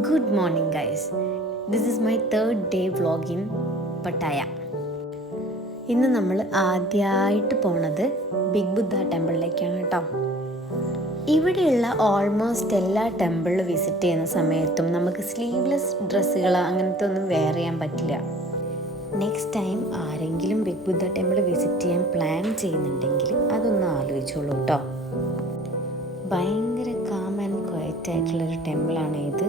Good morning, guys. This is my third day vlog in Pattaya. ഇന്ന് നമ്മൾ ആദ്യമായിട്ട് പോണത് ബിഗ് ബുദ്ധ ടെമ്പിളിലേക്കാണ് കേട്ടോ. ഇവിടെയുള്ള ഓൾമോസ്റ്റ് എല്ലാ ടെമ്പിളിൽ വിസിറ്റ് ചെയ്യുന്ന സമയത്തും നമുക്ക് സ്ലീവ്ലെസ് ഡ്രസ്സുകൾ അങ്ങനത്തെ ഒന്നും വെയർ ചെയ്യാൻ പറ്റില്ല. നെക്സ്റ്റ് ടൈം ആരെങ്കിലും ബിഗ് ബുദ്ധ ടെമ്പിൾ വിസിറ്റ് ചെയ്യാൻ പ്ലാൻ ചെയ്യുന്നുണ്ടെങ്കിൽ അതൊന്ന് ആലോചിച്ചോളൂ കേട്ടോ. ഭയങ്കര കാം ആൻഡ് ക്വയറ്റ് ആയിട്ടുള്ളൊരു ടെമ്പിളാണ് ഇത്.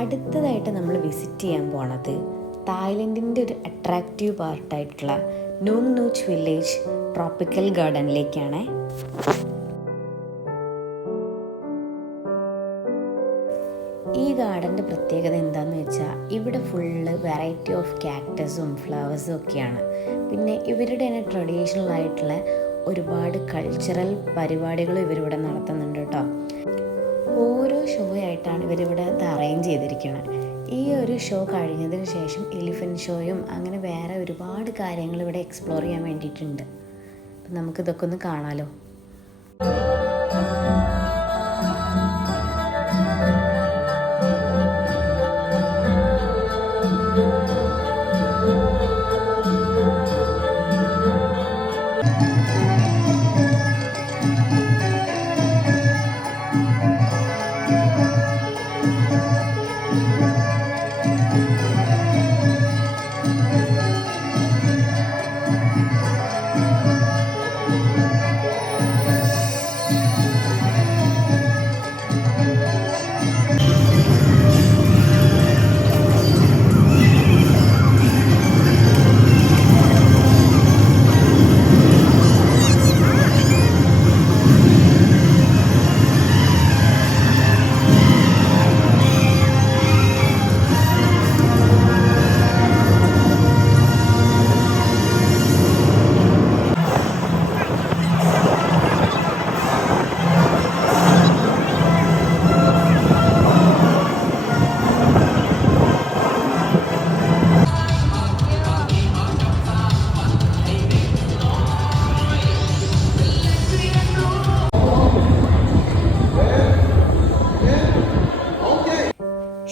അടുത്തതായിട്ട് നമ്മൾ വിസിറ്റ് ചെയ്യാൻ പോണത് തായ്ലൻഡിൻ്റെ ഒരു അട്രാക്റ്റീവ് പാർട്ടായിട്ടുള്ള നൂങ് നൂച്ച് വില്ലേജ് ട്രോപ്പിക്കൽ ഗാർഡനിലേക്കാണ്. ഈ ഗാർഡൻ്റെ പ്രത്യേകത എന്താണെന്ന് വെച്ചാൽ ഇവിടെ ഫുള്ള് വെറൈറ്റി ഓഫ് കാക്ടസും ഫ്ലവേഴ്സും ഒക്കെയാണ്. പിന്നെ ഇവരുടെ തന്നെ ട്രഡീഷണൽ ആയിട്ടുള്ള ഒരുപാട് കൾച്ചറൽ പരിപാടികളും ഇവരിവിടെ നടത്തുന്നുണ്ട് കേട്ടോ. ഓരോ ഷോ ആയിട്ടാണ് ഇവരിവിടെ ഇത് അറേഞ്ച് ചെയ്തിരിക്കുന്നത്. ഈ ഒരു ഷോ കഴിഞ്ഞതിന് ശേഷം എലിഫൻറ്റ് ഷോയും അങ്ങനെ വേറെ ഒരുപാട് കാര്യങ്ങൾ ഇവിടെ എക്സ്പ്ലോർ ചെയ്യാൻ വേണ്ടിയിട്ടുണ്ട്. അപ്പം നമുക്കിതൊക്കെ ഒന്ന് കാണാമല്ലോ.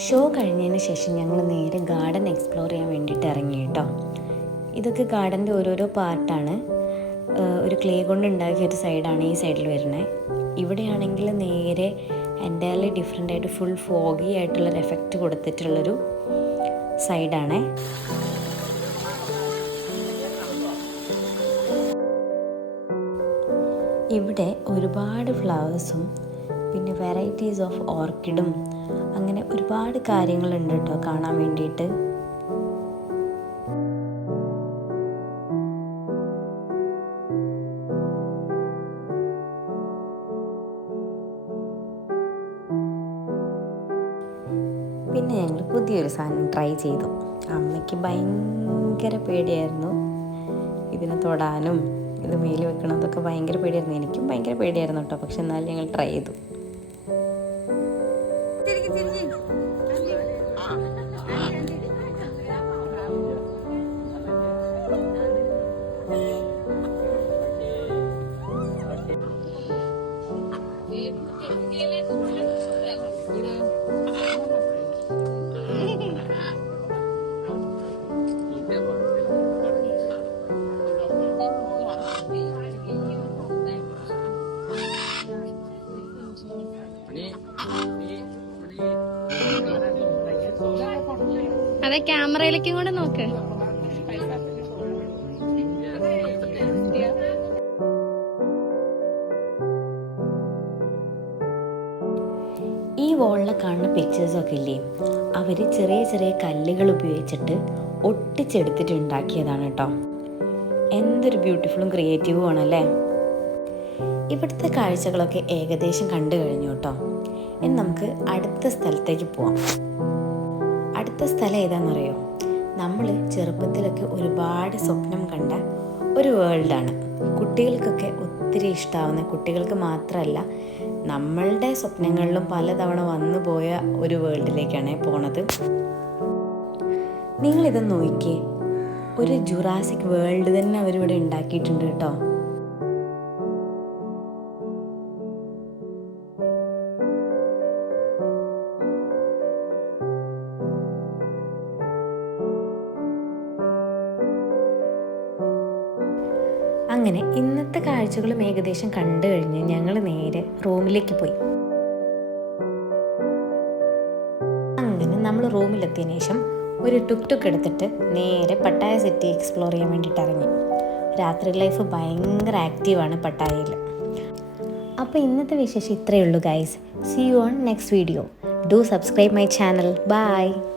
ഷോ കഴിഞ്ഞതിന് ശേഷം ഞങ്ങൾ നേരെ ഗാർഡൻ എക്സ്പ്ലോർ ചെയ്യാൻ വേണ്ടിയിട്ട് ഇറങ്ങി കേട്ടോ. ഇതൊക്കെ ഗാർഡൻ്റെ ഓരോരോ പാർട്ടാണ്. ഒരു ക്ലേ കൊണ്ട് ഉണ്ടാക്കിയ ഒരു സൈഡാണ് ഈ സൈഡിൽ വരുന്നത്. ഇവിടെയാണെങ്കിൽ നേരെ എൻ്റയർലി ഡിഫറെൻ്റ് ആയിട്ട് ഫുൾ ഫോഗി ആയിട്ടുള്ളൊരു എഫക്റ്റ് കൊടുത്തിട്ടുള്ളൊരു സൈഡാണ്. ഇവിടെ ഒരുപാട് ഫ്ലവേഴ്സും പിന്നെ വെറൈറ്റീസ് ഓഫ് ഓർക്കിഡും അങ്ങനെ ഒരുപാട് കാര്യങ്ങളുണ്ട് കേട്ടോ കാണാൻ വേണ്ടിയിട്ട്. പിന്നെ ഞങ്ങൾ പുതിയൊരു സാധനം ട്രൈ ചെയ്തു. അമ്മയ്ക്ക് ഭയങ്കര പേടിയായിരുന്നു ഇതിനെ തൊടാനും ഇത് മേല് വെക്കണതൊക്കെ ഭയങ്കര പേടിയായിരുന്നു. എനിക്കും ഭയങ്കര പേടിയായിരുന്നു കേട്ടോ. പക്ഷെ എന്നാലും ഞങ്ങൾ ട്രൈ ചെയ്തു. അതെ, ക്യാമറയിലേക്കും കൂടെ നോക്ക്. ഈ വോളിൽ കാണുന്ന പിക്ചേഴ്സൊക്കെ ഇല്ലേ, അവർ ചെറിയ ചെറിയ കല്ലുകൾ ഉപയോഗിച്ചിട്ട് ഒട്ടിച്ചെടുത്തിട്ടുണ്ടാക്കിയതാണ് കേട്ടോ. എന്തൊരു ബ്യൂട്ടിഫുള്ളും ക്രിയേറ്റീവും ആണല്ലേ. ഇവിടുത്തെ കാഴ്ചകളൊക്കെ ഏകദേശം കണ്ടു കഴിഞ്ഞു കേട്ടോ. ഇനി നമുക്ക് അടുത്ത സ്ഥലത്തേക്ക് പോവാം. അടുത്ത സ്ഥലം ഏതാണെന്നറിയോ? നമ്മൾ ചെറുപ്പത്തിലൊക്കെ ഒരുപാട് സ്വപ്നം കണ്ട ഒരു വേൾഡാണ്. കുട്ടികൾക്കൊക്കെ ഒത്തിരി ഇഷ്ടമാവുന്ന, കുട്ടികൾക്ക് മാത്രമല്ല നമ്മളുടെ സ്വപ്നങ്ങളിലും പലതവണ വന്നു പോയ ഒരു വേൾഡിലേക്കാണ് പോണത്. നിങ്ങളിത് നോക്കിയേ, ഒരു ജുറാസിക് വേൾഡ് തന്നെ അവരിവിടെ ഉണ്ടാക്കിയിട്ടുണ്ട് കേട്ടോ. അങ്ങനെ ഇന്നത്തെ കാഴ്ചകളും ഏകദേശം കണ്ടു കഴിഞ്ഞ് ഞങ്ങൾ നേരെ റൂമിലേക്ക് പോയി. അങ്ങനെ നമ്മൾ റൂമിലെത്തിയതിനു ശേഷം ഒരു ടുക് എടുത്തിട്ട് നേരെ പട്ടായ സിറ്റി എക്സ്പ്ലോർ ചെയ്യാൻ വേണ്ടിയിട്ട് ഇറങ്ങി. രാത്രി ലൈഫ് ഭയങ്കര ആക്റ്റീവാണ് പട്ടായയിൽ. അപ്പോൾ ഇന്നത്തെ വിശേഷം ഇത്രയേ ഉള്ളൂ guys. See you on next video. Do subscribe my channel. By.